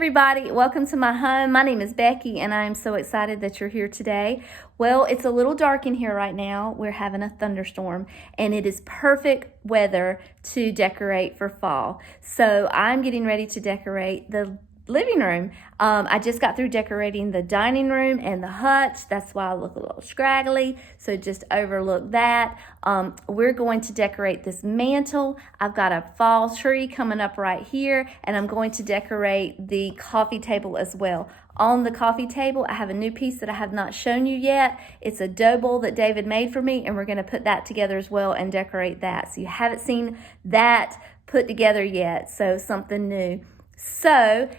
everybody, welcome to my home. My name is Becky and I am so excited that you're here today. Well, it's a little dark in here right now. We're having a thunderstorm and it is perfect weather to decorate for fall. So I'm getting ready to decorate the living room. I just got through decorating the dining room and the hutch. That's why I look a little scraggly, so just overlook that. We're going to decorate this mantle. I've got a fall tree coming up right here, and I'm going to decorate the coffee table as well. On the coffee table, I have a new piece that I have not shown you yet. It's a dough bowl that David made for me, and we're going to put that together as well and decorate that. So you haven't seen that put together yet, so something new. So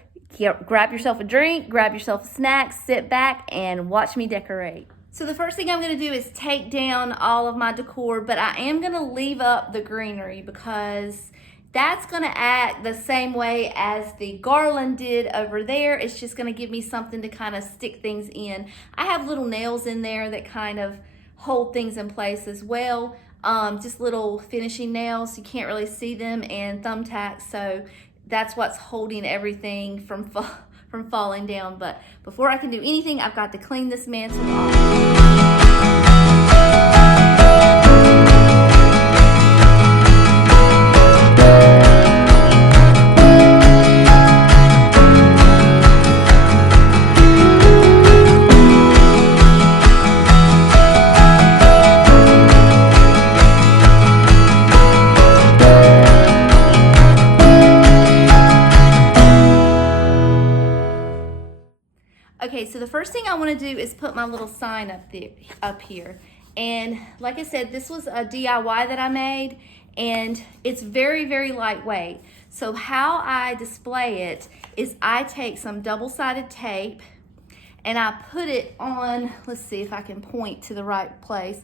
grab yourself a drink, grab yourself a snack, sit back and watch me decorate. So the first thing I'm going to do is take down all of my decor, but I am going to leave up the greenery because that's going to act the same way as the garland did over there. It's just going to give me something to kind of stick things in. I have little nails in there that kind of hold things in place as well. Just little finishing nails. You can't really see them, and thumbtacks. So that's what's holding everything from falling down. But before I can do anything, I've got to clean this mantle off. Okay, so the first thing I want to do is put my little sign up here. And like I said, this was a DIY that I made, and it's very, very lightweight. So how I display it is I take some double-sided tape and I put it on, let's see if I can point to the right place.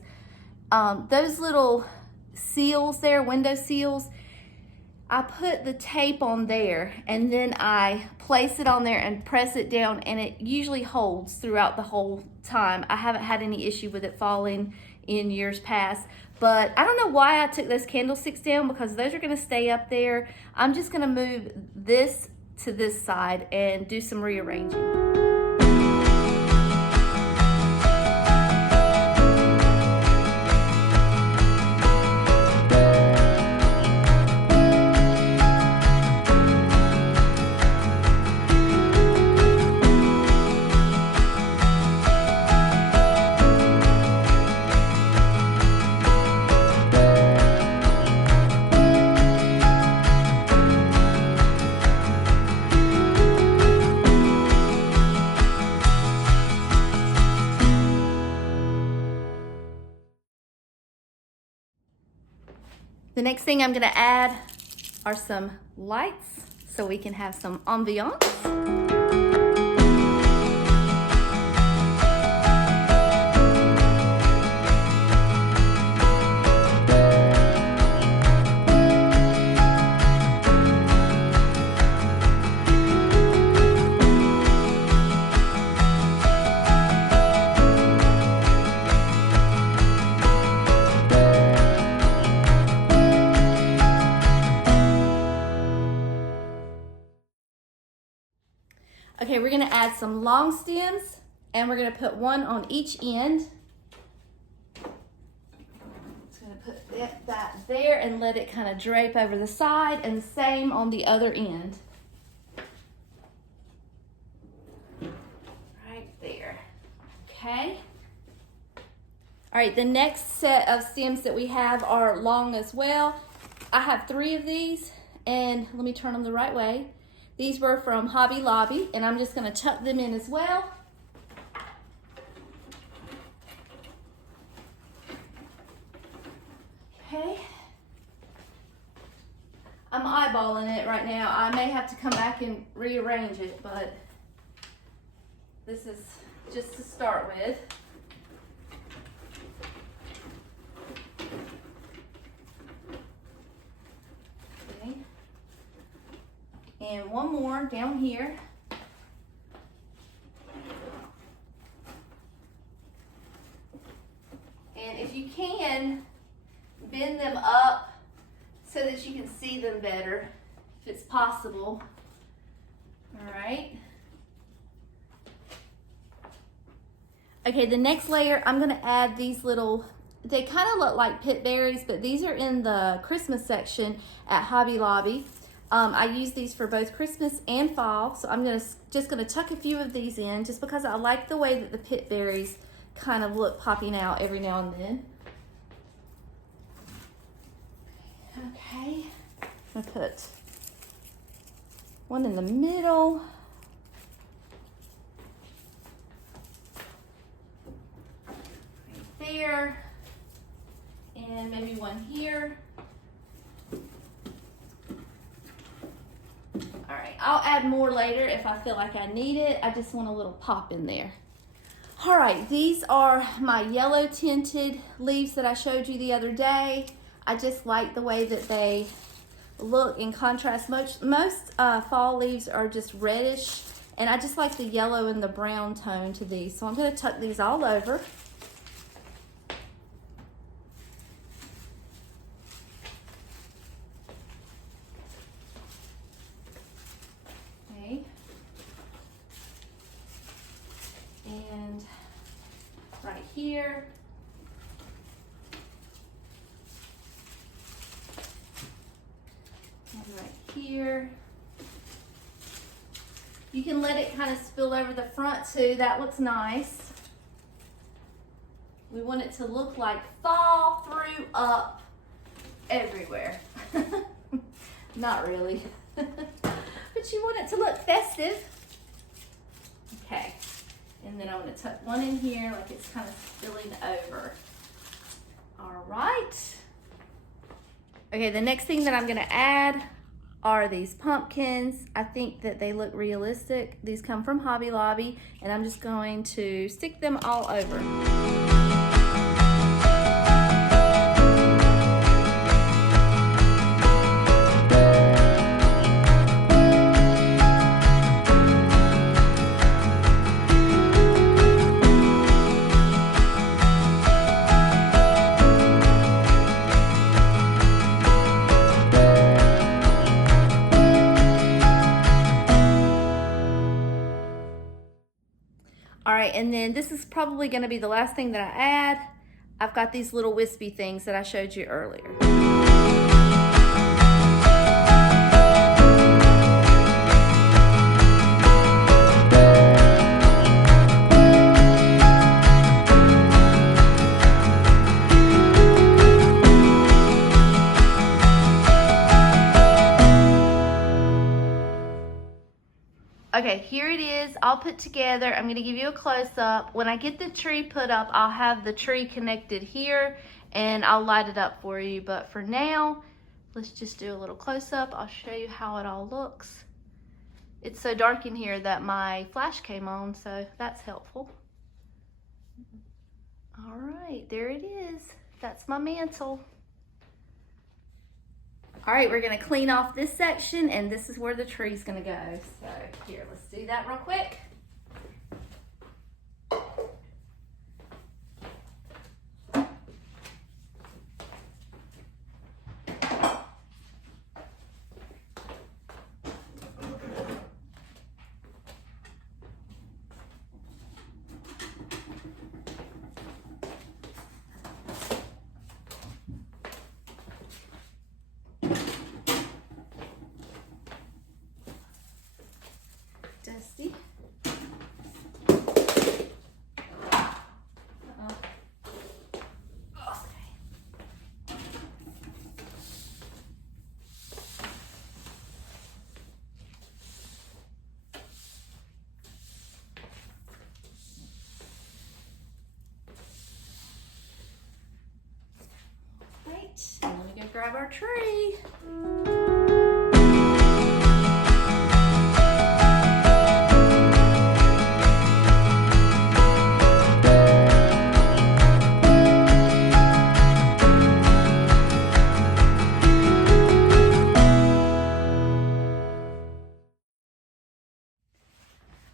Those little seals there, window seals, I put the tape on there and then I place it on there and press it down, and it usually holds throughout the whole time. I haven't had any issue with it falling in years past, but I don't know why I took those candlesticks down because those are going to stay up there. I'm just going to move this to this side and do some rearranging. The next thing I'm gonna add are some lights so we can have some ambiance. Okay, we're gonna add some long stems, and we're gonna put one on each end. Just gonna put that there and let it kind of drape over the side, and the same on the other end. Right there, okay. All right, the next set of stems that we have are long as well. I have 3 of these, and let me turn them the right way. These were from Hobby Lobby, and I'm just going to tuck them in as well. Okay. I'm eyeballing it right now. I may have to come back and rearrange it, but this is just to start with. And one more down here. And if you can, bend them up so that you can see them better, if it's possible. All All right. Okay, the next layer, I'm gonna add these little, they kind of look like pit berries, but these are in the Christmas section at Hobby Lobby. I use these for both Christmas and fall, so I'm just gonna tuck a few of these in just because I like the way that the pit berries kind of look popping out every now and then. Okay, I'm gonna put one in the middle. Right there. And maybe one here. All right, I'll add more later if I feel like I need it. I just want a little pop in there. All right, these are my yellow tinted leaves that I showed you the other day. I just like the way that they look in contrast. Most fall leaves are just reddish, and I just like the yellow and the brown tone to these. So I'm gonna tuck these all over. Okay. And right here. And right here. You can let it kind of spill over the front too. That looks nice. We want it to look like fall through up everywhere. Not really. But you want it to look festive. Okay. And then I'm going to tuck one in here like it's kind of spilling over. All right. Okay, the next thing that I'm going to add are these pumpkins. I think that they look realistic. These come from Hobby Lobby, and I'm just going to stick them all over. All right, and then this is probably gonna be the last thing that I add. I've got these little wispy things that I showed you earlier. Okay, here it is all put together. I'm gonna give you a close-up. When I get the tree put up, I'll have the tree connected here and I'll light it up for you. But for now, let's just do a little close-up. I'll show you how it all looks. It's so dark in here that my flash came on, so that's helpful. All right, there it is. That's my mantle. All right, we're gonna clean off this section, and this is where the tree's gonna go. So here, let's do that real quick. Dusty. Right, and let me go grab our tree.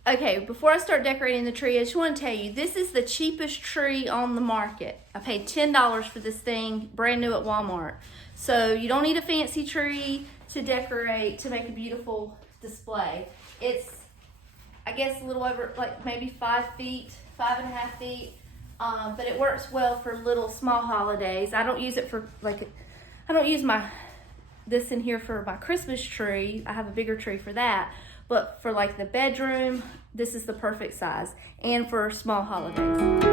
Okay, before I start decorating the tree, I just want to tell you, this is the cheapest tree on the market. I paid $10 for this thing, brand new at Walmart. So you don't need a fancy tree to decorate, to make a beautiful display. It's I guess a little over, like maybe 5 feet, 5.5 feet. But it works well for little small holidays. I don't use it for I don't use this in here for my Christmas tree. I have a bigger tree for that. But for like the bedroom, this is the perfect size. And for small holidays.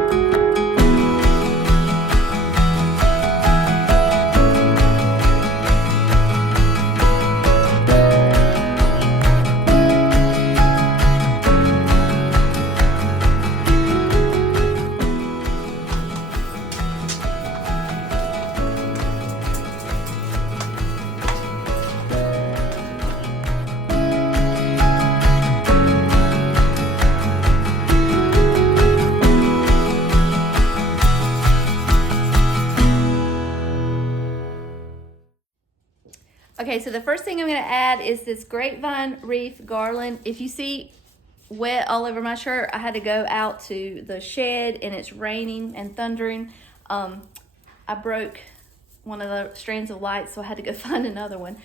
Okay, so the first thing I'm going to add is this grapevine wreath garland. If you see wet all over my shirt, I had to go out to the shed and it's raining and thundering. I broke one of the strands of lights, so I had to go find another one.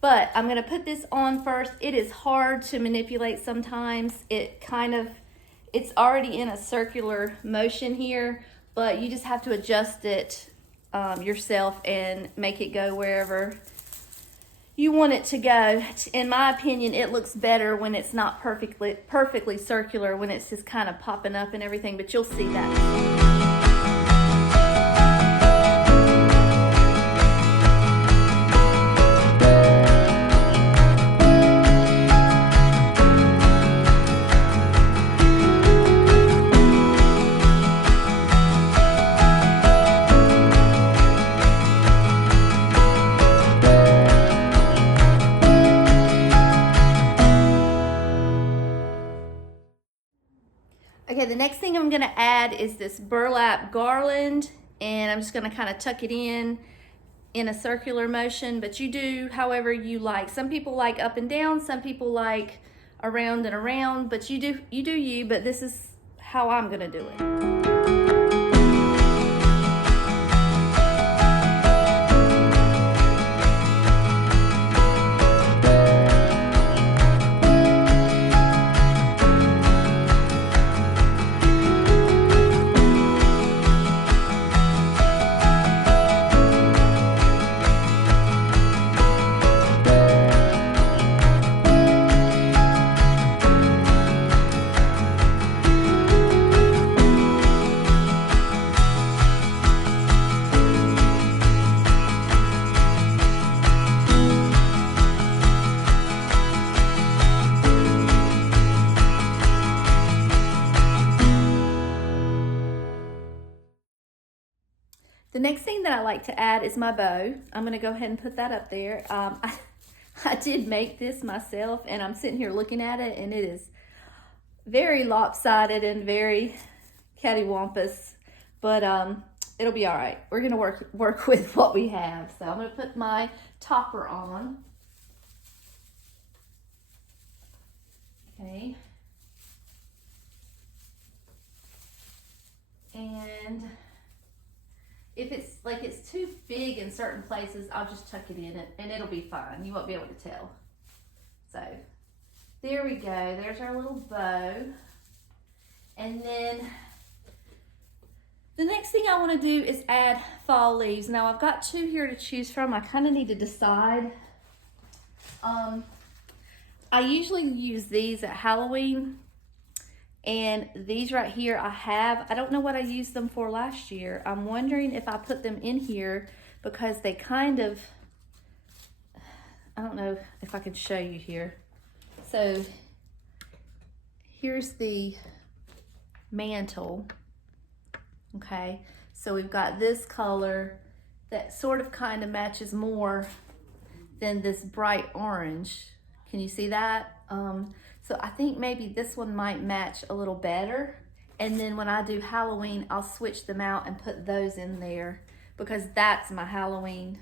But I'm going to put this on first. It is hard to manipulate sometimes. It's already in a circular motion here, but you just have to adjust it yourself and make it go wherever you want it to go. In my opinion, it looks better when it's not perfectly circular, when it's just kind of popping up and everything, but you'll see that. Okay, the next thing I'm gonna add is this burlap garland, and I'm just gonna kind of tuck it in a circular motion, but you do however you like. Some people like up and down, some people like around and around, but you do you, but this is how I'm gonna do it. The next thing that I like to add is my bow. I'm gonna go ahead and put that up there. I did make this myself, and I'm sitting here looking at it, and it is very lopsided and very cattywampus, but it'll be all right. We're gonna work with what we have. So I'm gonna put my topper on. Okay. And if it's too big in certain places, I'll just tuck it in and it'll be fine. You won't be able to tell. So there we go. There's our little bow. And then the next thing I want to do is add fall leaves. Now I've got 2 here to choose from. I kind of need to decide. I usually use these at Halloween. And these right here I don't know what I used them for last year. I'm wondering if I put them in here because they kind of, I don't know if I can show you here. So here's the mantle. Okay, so we've got this color that sort of kind of matches more than this bright orange. Can you see that? So I think maybe this one might match a little better. And then when I do Halloween, I'll switch them out and put those in there because that's my Halloween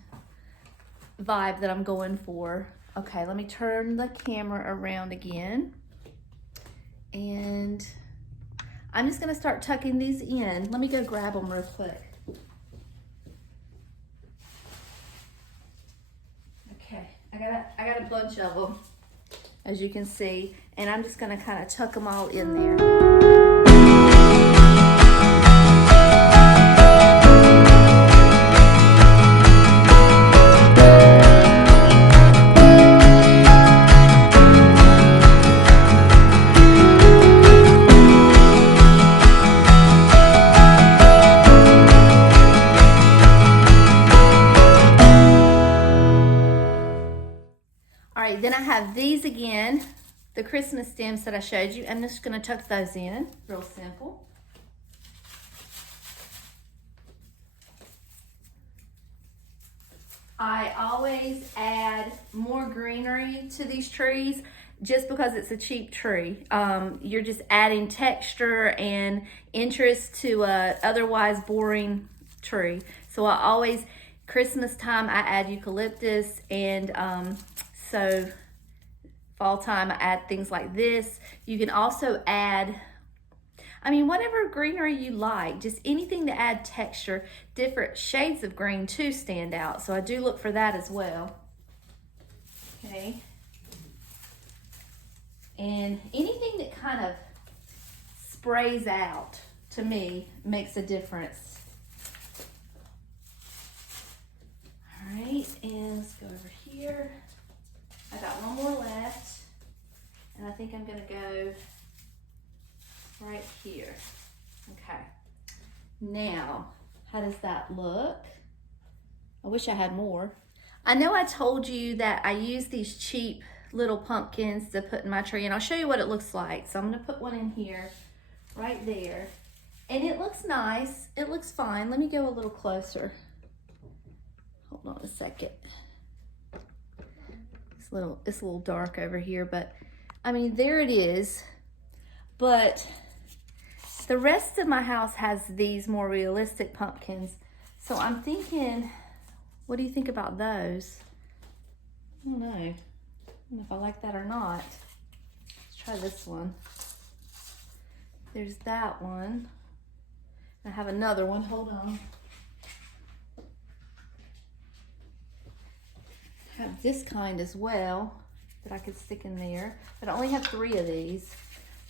vibe that I'm going for. Okay, let me turn the camera around again. And I'm just gonna start tucking these in. Let me go grab them real quick. Okay, I got a bunch of them. as you can see. And I'm just gonna kind of tuck them all in there. All right, then I have these again, the Christmas stems that I showed you. I'm just gonna tuck those in, real simple. I always add more greenery to these trees just because it's a cheap tree. You're just adding texture and interest to a otherwise boring tree. So I always, Christmas time, I add eucalyptus, and so fall time, I add things like this. You can also add, I mean, whatever greenery you like, just anything to add texture. Different shades of green too stand out, so I do look for that as well. Okay. And anything that kind of sprays out, to me, makes a difference. All right, and let's go over here. I got one more left, and I think I'm gonna go right here. Okay, now, how does that look? I wish I had more. I know I told you that I use these cheap little pumpkins to put in my tree, and I'll show you what it looks like. So I'm gonna put one in here, right there. And it looks nice, it looks fine. Let me go a little closer. Hold on a second. It's a little dark over here, but I mean, there it is. But the rest of my house has these more realistic pumpkins. So I'm thinking, what do you think about those? I don't know if I like that or not. Let's try this one. There's that one. I have another one, hold on. I have this kind as well that I could stick in there, but I only have 3 of these,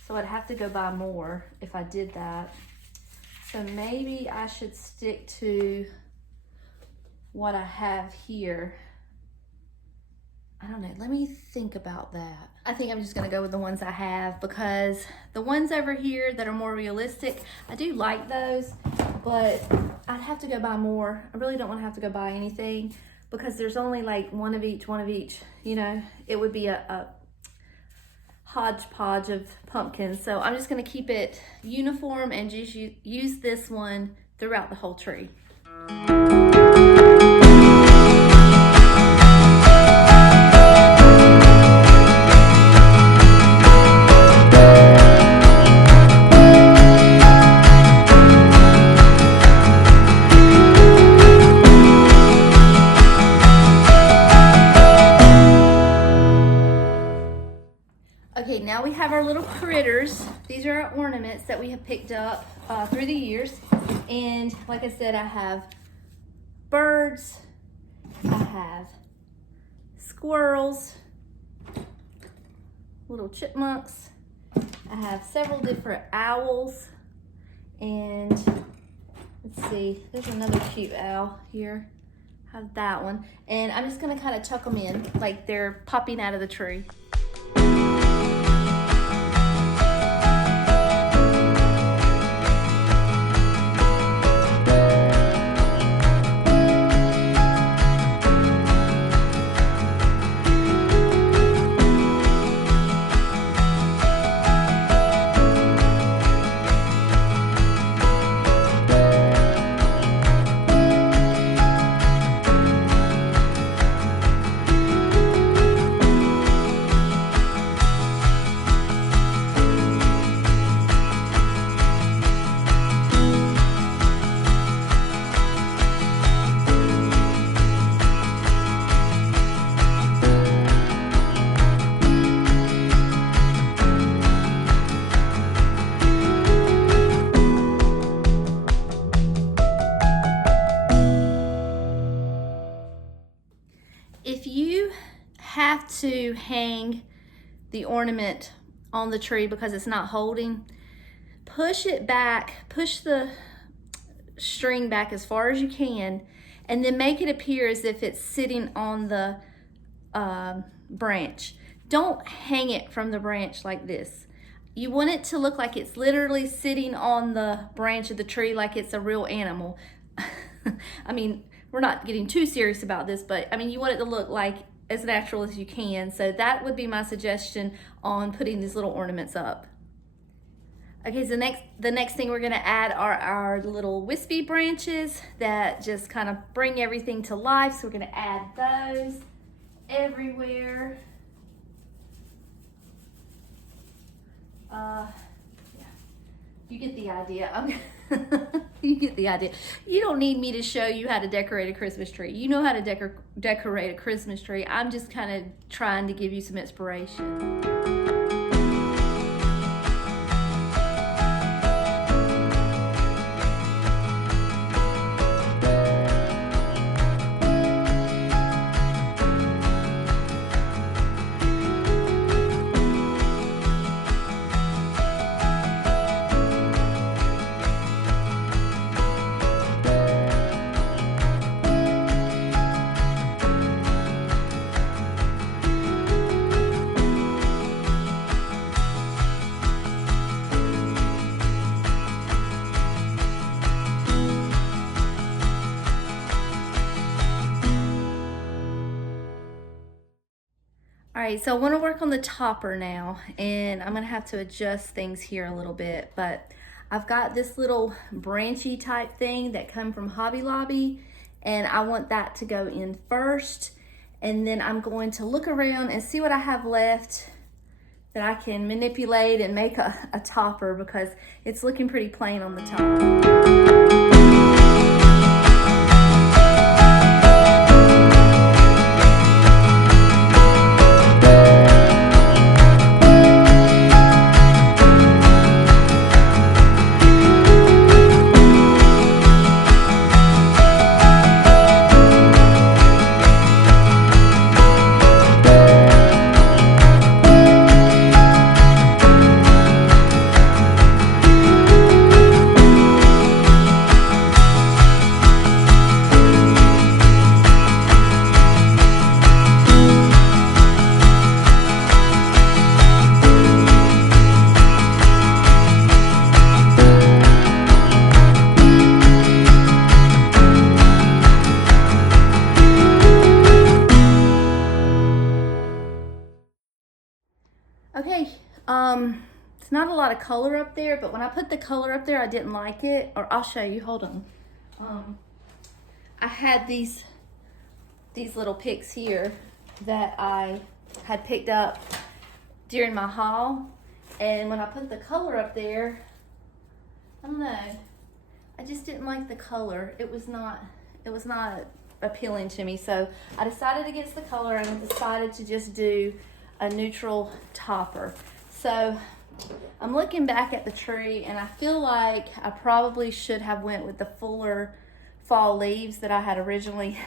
so I'd have to go buy more if I did that. So maybe I should stick to what I have here. I don't know, let me think about that. I think I'm just gonna go with the ones I have, because the ones over here that are more realistic, I do like those, but I'd have to go buy more. I really don't wanna have to go buy anything, because there's only like one of each, you know. It would be a hodgepodge of pumpkins. So I'm just gonna keep it uniform and just use this one throughout the whole tree. Okay, now we have our little critters. These are our ornaments that we have picked up through the years. And like I said, I have birds, I have squirrels, little chipmunks, I have several different owls, and let's see, there's another cute owl here. I have that one. And I'm just gonna kind of tuck them in like they're popping out of the tree. If you have to hang the ornament on the tree because it's not holding, push it back, push the string back as far as you can, and then make it appear as if it's sitting on the branch. Don't hang it from the branch like this. You want it to look like it's literally sitting on the branch of the tree, like it's a real animal. I mean, we're not getting too serious about this, but I mean, you want it to look like as natural as you can. So that would be my suggestion on putting these little ornaments up. Okay, so the next thing we're gonna add are our little wispy branches that just kind of bring everything to life. So we're gonna add those everywhere. Yeah, you get the idea. You get the idea. You don't need me to show you how to decorate a Christmas tree. You know how to decorate a Christmas tree. I'm just kind of trying to give you some inspiration. All right, so I want to work on the topper now, and I'm going to have to adjust things here a little bit, but I've got this little branchy type thing that come from Hobby Lobby, and I want that to go in first, and then I'm going to look around and see what I have left that I can manipulate and make a topper because it's looking pretty plain on the top. Okay, it's not a lot of color up there, but when I put the color up there, I didn't like it. Or I'll show you, hold on. I had these little picks here that I had picked up during my haul. And when I put the color up there, I don't know, I just didn't like the color. It was not appealing to me. So I decided against the color and decided to just do a neutral topper. So I'm looking back at the tree and I feel like I probably should have went with the fuller fall leaves that I had originally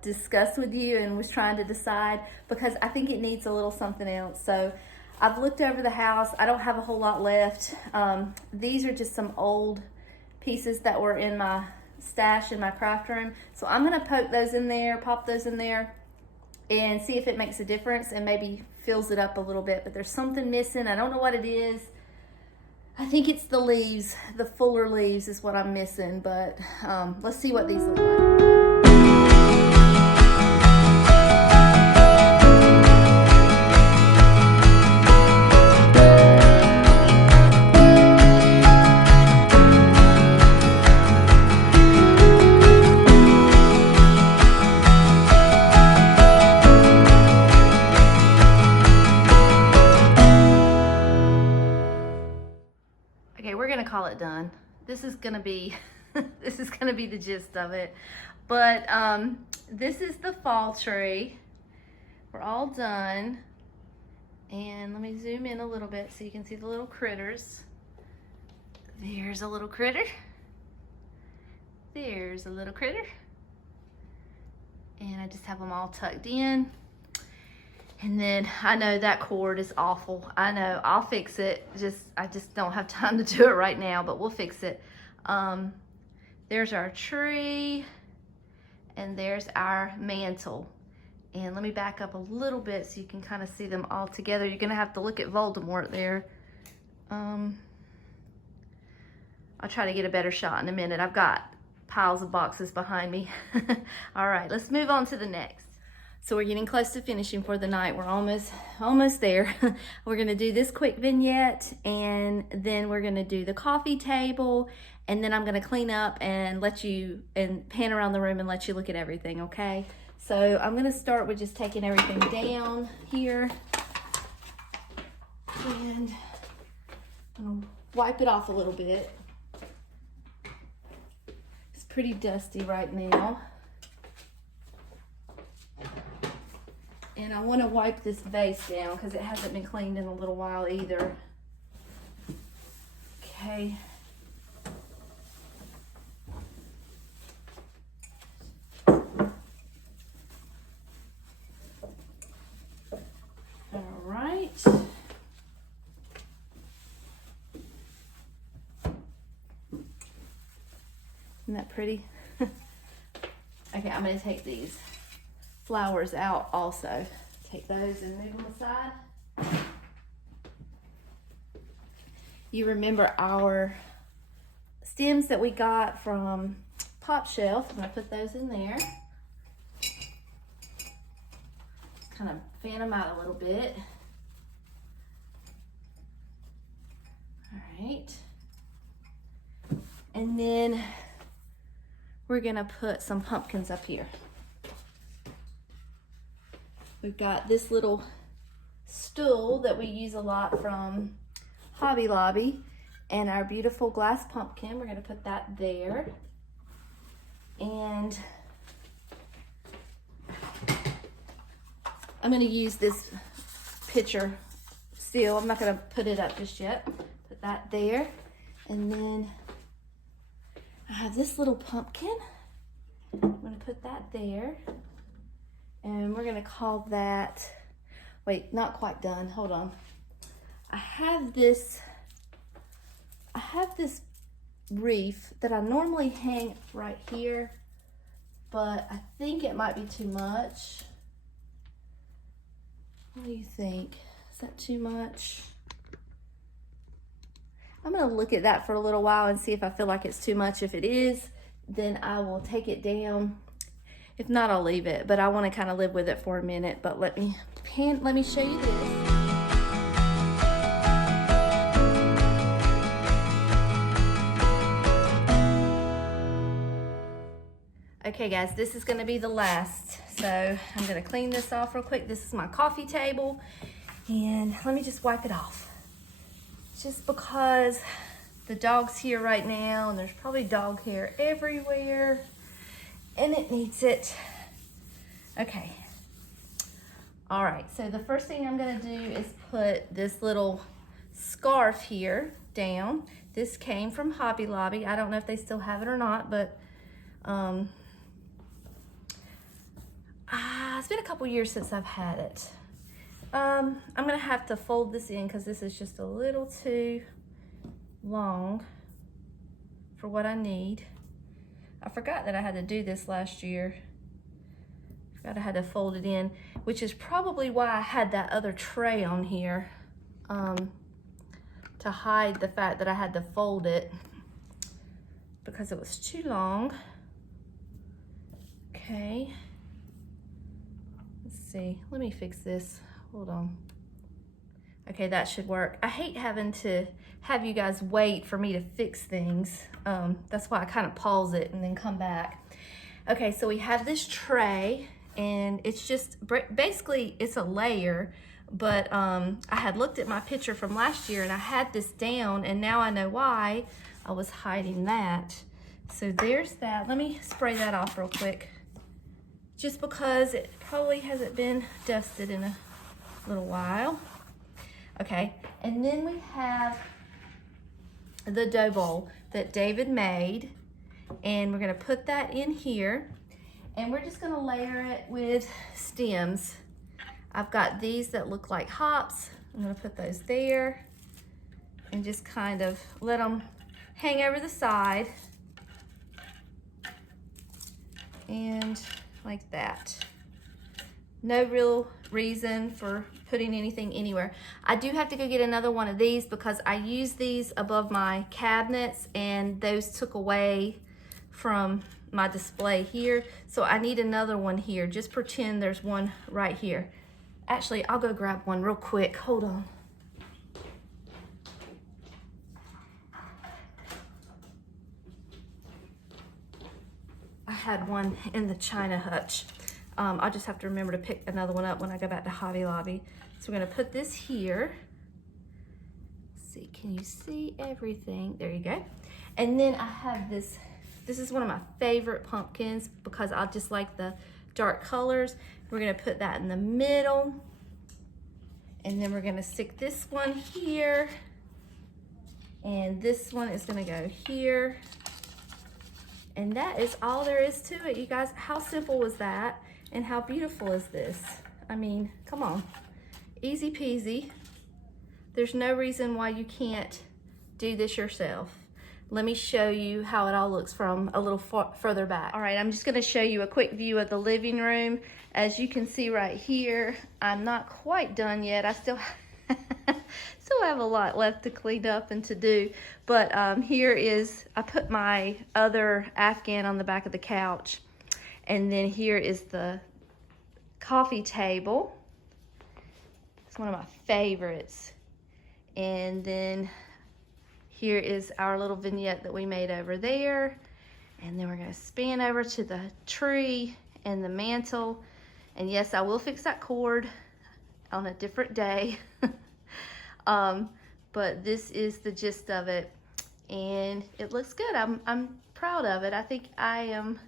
discussed with you and was trying to decide, because I think it needs a little something else. So I've looked over the house. I don't have a whole lot left. These are just some old pieces that were in my stash in my craft room. So I'm gonna poke those in there, pop those in there, and see if it makes a difference and maybe fills it up a little bit. But there's something missing. I don't know what it is. I think it's the leaves. The fuller leaves is what I'm missing, but let's see what these look like. Okay, we're gonna call it done. This is gonna be this is gonna be the gist of it. But this is the fall tree. We're all done. And let me zoom in a little bit so you can see the little critters. There's a little critter. There's a little critter. And I just have them all tucked in. And then I know that cord is awful. I know, I'll fix it. I just don't have time to do it right now, but we'll fix it. There's our tree, and there's our mantle. And let me back up a little bit so you can kind of see them all together. You're gonna have to look at Voldemort there. I'll try to get a better shot in a minute. I've got piles of boxes behind me. All right, let's move on to the next. So we're getting close to finishing for the night. We're almost there. We're gonna do this quick vignette, and then we're gonna do the coffee table, and then I'm gonna clean up and pan around the room and let you look at everything, okay? So I'm gonna start with just taking everything down here, and I'm gonna wipe it off a little bit. It's pretty dusty right now. And I want to wipe this vase down because it hasn't been cleaned in a little while either. Okay. All right. Isn't that pretty? Okay, I'm going to take these flowers out also. Take those and move them aside. You remember our stems that we got from Pop Shelf. I'm gonna put those in there. Kind of fan them out a little bit. All right. And then we're gonna put some pumpkins up here. We've got this little stool that we use a lot from Hobby Lobby, and our beautiful glass pumpkin. We're gonna put that there. And I'm gonna use this picture still. I'm not gonna put it up just yet. Put that there. And then I have this little pumpkin. I'm gonna put that there. And we're gonna call that, wait, not quite done, hold on. I have this wreath that I normally hang right here, but I think it might be too much. What do you think? Is that too much? I'm gonna look at that for a little while and see if I feel like it's too much. If it is, then I will take it down. If not, I'll leave it, but I want to kind of live with it for a minute. But let me show you this. Okay guys, this is going to be the last. So I'm going to clean this off real quick. This is my coffee table, and let me just wipe it off. Just because the dog's here right now, and there's probably dog hair everywhere. And it needs it. Okay. All right, so the first thing I'm gonna do is put this little scarf here down. This came from Hobby Lobby. I don't know if they still have it or not, but it's been a couple years since I've had it. I'm gonna have to fold this in because this is just a little too long for what I need. I forgot that I had to do this last year. Forgot I had to fold it in, which is probably why I had that other tray on here, to hide the fact that I had to fold it because it was too long. Okay. Let's see, let me fix this. Hold on. Okay, that should work. I hate having to have you guys wait for me to fix things. That's why I kind of pause it and then come back. Okay, so we have this tray, and it's just, basically it's a layer, but I had looked at my picture from last year and I had this down, and now I know why I was hiding that. So there's that. Let me spray that off real quick, just because it probably hasn't been dusted in a little while. Okay, and then we have the dough bowl that David made, and we're gonna put that in here, and we're just gonna layer it with stems. I've got these that look like hops. I'm gonna put those there and just kind of let them hang over the side. And like that. No real reason for putting anything anywhere. I do have to go get another one of these because I use these above my cabinets and those took away from my display here. So I need another one here. Just pretend there's one right here. Actually, I'll go grab one real quick. Hold on. I had one in the China hutch. I'll just have to remember to pick another one up when I go back to Hobby Lobby. So we're gonna put this here. Let's see, can you see everything? There you go. And then I have this. This is one of my favorite pumpkins because I just like the dark colors. We're gonna put that in the middle. And then we're gonna stick this one here. And this one is gonna go here. And that is all there is to it, you guys. How simple was that? And how beautiful is this? I mean, come on. Easy peasy. There's no reason why you can't do this yourself. Let me show you how it all looks from a little further back. All right, I'm just gonna show you a quick view of the living room. As you can see right here, I'm not quite done yet. I still have a lot left to clean up and to do. But here is, I put my other Afghan on the back of the couch. And then here is the coffee table. It's one of my favorites. And then here is our little vignette that we made over there. And then we're gonna span over to the tree and the mantle. And yes, I will fix that cord on a different day. But this is the gist of it. And it looks good. I'm proud of it. I think I am,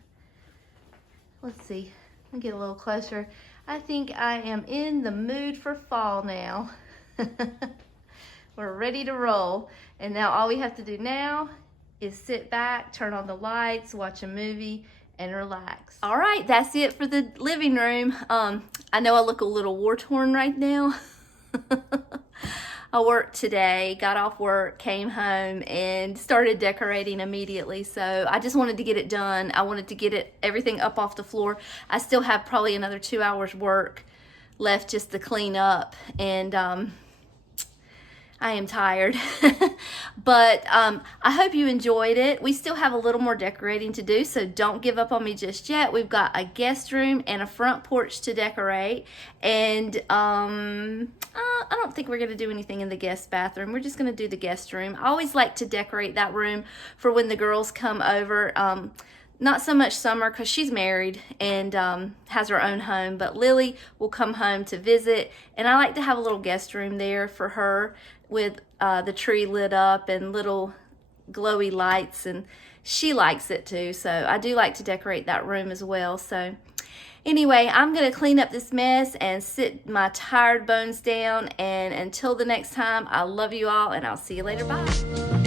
let's see, let me get a little closer. I think I am in the mood for fall now. We're ready to roll. And now all we have to do now is sit back, turn on the lights, watch a movie, and relax. All right, that's it for the living room. I know I look a little war-torn right now. I worked today, got off work, came home, and started decorating immediately. So I just wanted to get it done. I wanted to get everything up off the floor. I still have probably another 2 hours work left just to clean up, and I am tired. But I hope you enjoyed it. We still have a little more decorating to do, so don't give up on me just yet. We've got a guest room and a front porch to decorate, and I don't think we're gonna do anything in the guest bathroom. We're just gonna do the guest room. I always like to decorate that room for when the girls come over. Not so much Summer because she's married and has her own home, but Lily will come home to visit, and I like to have a little guest room there for her with the tree lit up and little glowy lights, and she likes it too. So I do like to decorate that room as well. So anyway, I'm gonna clean up this mess and sit my tired bones down, and until the next time, I love you all and I'll see you later. Bye.